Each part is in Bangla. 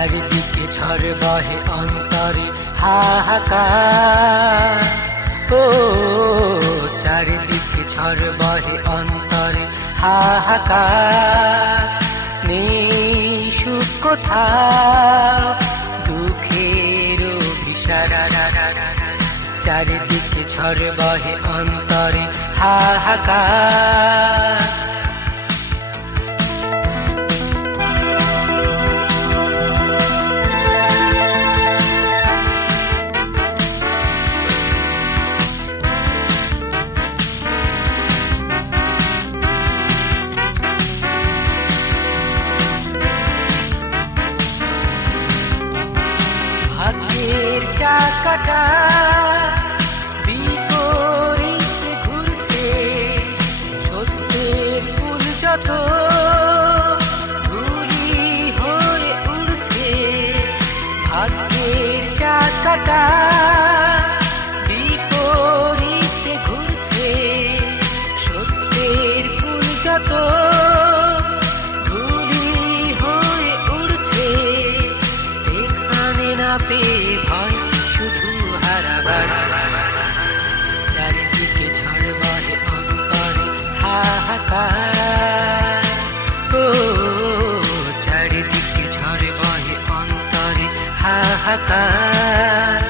চারিদিকে ঝড় বহে অন্তরে হাহাকার। ও চারিদিকে ঝড় বহে অন্তরে হাহাকার। নেই সুখ কোথাও, দুঃখের বিষারা। চারিদিকে ঝড় বহে অন্তরে হাহাকার। ভাগ্যের চাকাটা বিপরীতে ঘুরছে, সত্যের ফুল যত ধুলি হয়ে উড়ছে। ভাগ্যের চাকাটা বিপরীতে ঘুরছে, সত্যের ফুল যত পেয়ে ভয় শুধু হারাবার। চারিদিকে ঝড় বহে অন্তরে হাহাকার। ও চারিদিকে ঝড় বহে অন্তরে হাহাকার।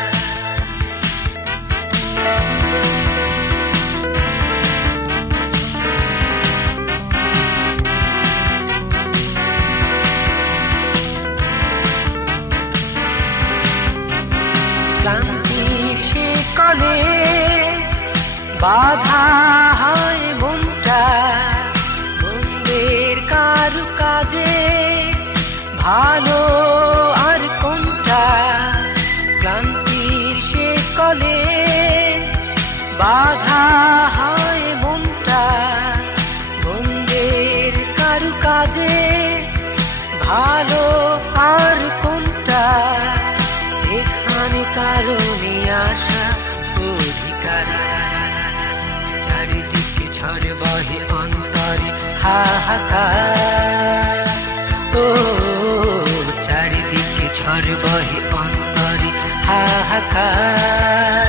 ক্লান্তির শিকলে বাধা হয় মনটা, মন্দের কারু কাজে ভালো আর কোনটা। ক্লান্তির শিকলে বাধা হয় মনটা, মন্দের কারু কাজে ভালো আর কোনটা। এখানে কারণে আসা অধিকার। চারিদিকে ঝড় বহে অন্তরে হাহাকার। ও চারিদিকে ঝড় বহে অন্তরে হাহাকার।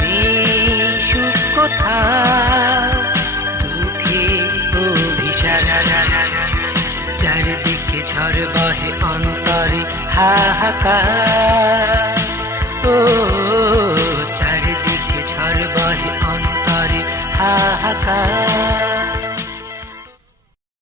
নেই সুখ কোথাও, দুঃখে অভিসারা। চারিদিকে ঝড় বহে অন্তরে হাহাকার। ও চারিদিকে ঝড় বহে অন্তরে হাহাকার।